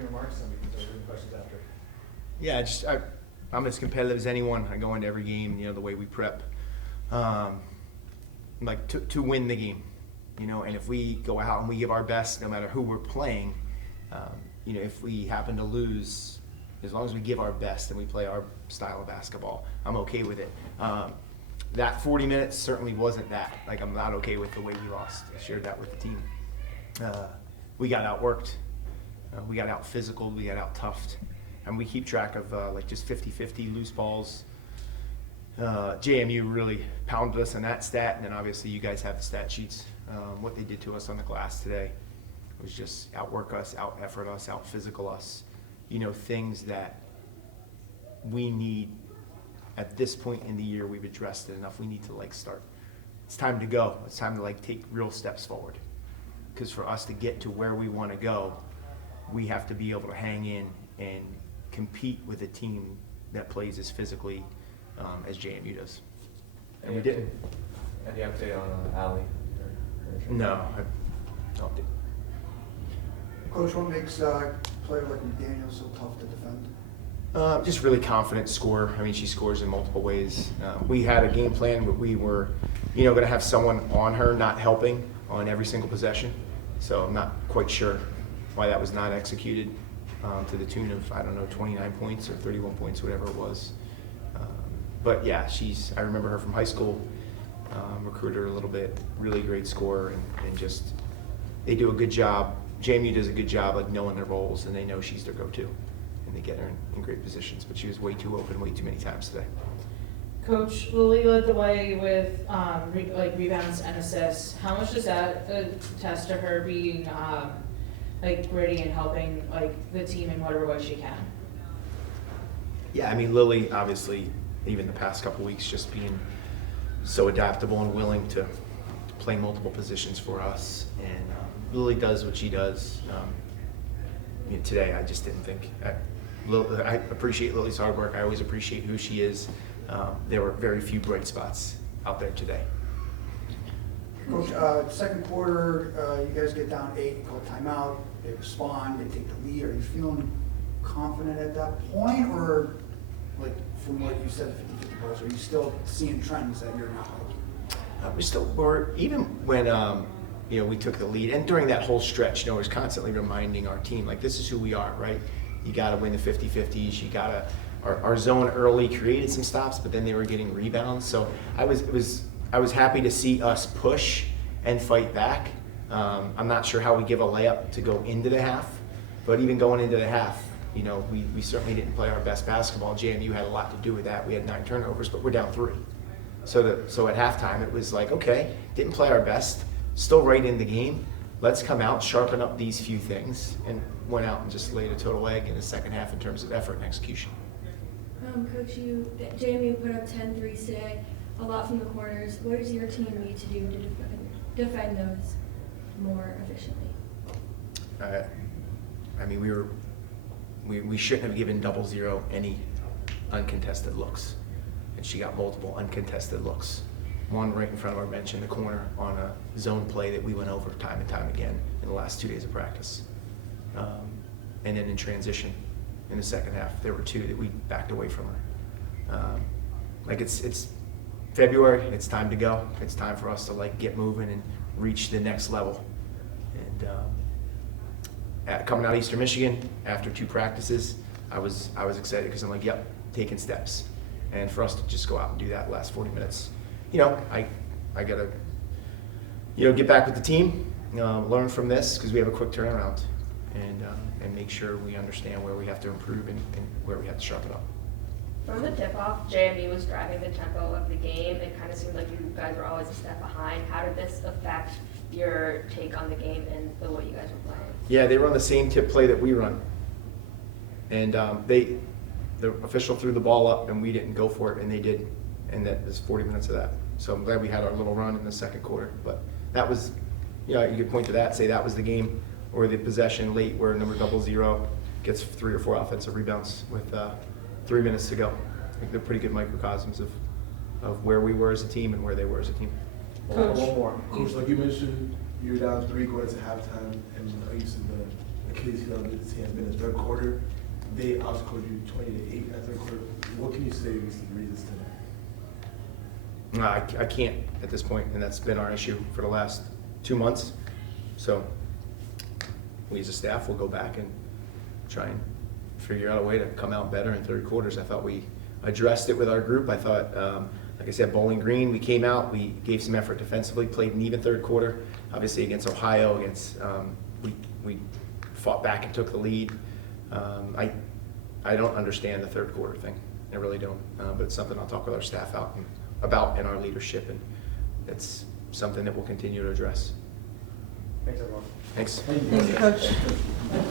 concluding remarks, and we can take questions after. Yeah, I'm as competitive as anyone. I go into every game, the way we prep, like to win the game, and if we go out and we give our best, no matter who we're playing, if we happen to lose, as long as we give our best and we play our style of basketball, I'm okay with it. That 40 minutes certainly wasn't that. Like, I'm not okay with the way we lost. I shared that with the team. We got outworked. We got out physical. We got out toughed. And we keep track of just 50-50 loose balls. JMU really pounded us on that stat, and then obviously you guys have the stat sheets. What they did to us on the glass today was just outwork us, out-effort us, out-physical us. Things that we need at this point in the year. We've addressed it enough. We need to start. It's time to go. It's time to take real steps forward. Because for us to get to where we want to go, we have to be able to hang in and compete with a team that plays as physically as JMU does. And we didn't. Any update on Allie? No, I don't. Coach, what makes a player like McDaniel so tough to defend? Just really confident scorer. I mean, she scores in multiple ways. We had a game plan, but we were, going to have someone on her not helping on every single possession. So I'm not quite sure why that was not executed to the tune of, 29 points or 31 points, whatever it was. But yeah, I remember her from high school, recruited her a little bit, really great scorer, and just, they do a good job. JMU does a good job knowing their roles, and they know she's their go-to, and they get her in great positions. But she was way too open way too many times today. Coach, Lily led the way with rebounds and assists. How much does that attest to her being gritty and helping the team in whatever way she can? Yeah, I mean, Lily, obviously, even the past couple weeks, just being so adaptable and willing to play multiple positions for us. And Lily does what she does. Today, I just didn't think. I appreciate Lily's hard work. I always appreciate who she is. There were very few bright spots out there today. Coach, second quarter, you guys get down 8, you call timeout, they respond, they take the lead. Are you feeling confident at that point, or from what you said, 50-50 balls, are you still seeing trends that you're not liking? We're even when we took the lead, and during that whole stretch, was constantly reminding our team this is who we are, right? You got to win the 50-50s. You got to. Our zone early created some stops, but then they were getting rebounds. So I was happy to see us push and fight back. I'm not sure how we give a layup to go into the half, but even going into the half, we certainly didn't play our best basketball. JMU had a lot to do with that. We had 9 turnovers, but we're down 3. So at halftime, it was okay, didn't play our best, still right in the game. Let's come out, sharpen up these few things, and went out and just laid a total egg in the second half in terms of effort and execution. Coach, JMU put up 10 threes today, a lot from the corners. What does your team need to do to defend those more efficiently? We shouldn't have given 0-0 any uncontested looks, and she got multiple uncontested looks. One right in front of our bench in the corner on a zone play that we went over time and time again in the last 2 days of practice. And then in transition in the second half, there were 2 that we backed away from her. It's February, it's time to go. It's time for us to get moving and reach the next level. And coming out of Eastern Michigan after 2 practices, I was excited because I'm yep, taking steps. And for us to just go out and do that last 40 minutes, I gotta get back with the team, learn from this because we have a quick turnaround, and make sure we understand where we have to improve and where we have to sharpen up. From the tip-off, JMU was driving the tempo of the game. It kind of seemed like you guys were always a step behind. How did this affect your take on the game and the way you guys were playing? Yeah, they run the same tip play that we run. And the official threw the ball up and we didn't go for it, and they did. And that was 40 minutes of that. So I'm glad we had our little run in the second quarter. But that was, you could point to that, say that was the game, or the possession late where number 00 gets 3 or 4 offensive rebounds with 3 minutes to go. I think they're pretty good microcosms of where we were as a team and where they were as a team. Coach. One more. Coach, like you mentioned, you're down 3 quarters at halftime, and you said Achilles heel under his hand in the third quarter. They outscored you 20-8 in that third quarter. What can you say was the reasons to that? I can't at this point, and that's been our issue for the last 2 months. So we as a staff will go back and try and figure out a way to come out better in third quarters. I thought we addressed it with our group. I thought, like I said, Bowling Green, we came out, we gave some effort defensively, played an even third quarter. Obviously against Ohio, we fought back and took the lead. I don't understand the third quarter thing. I really don't. But it's something I'll talk with our staff about and our leadership, and it's something that we'll continue to address. Thanks, everyone. Thanks. Thank you, Coach.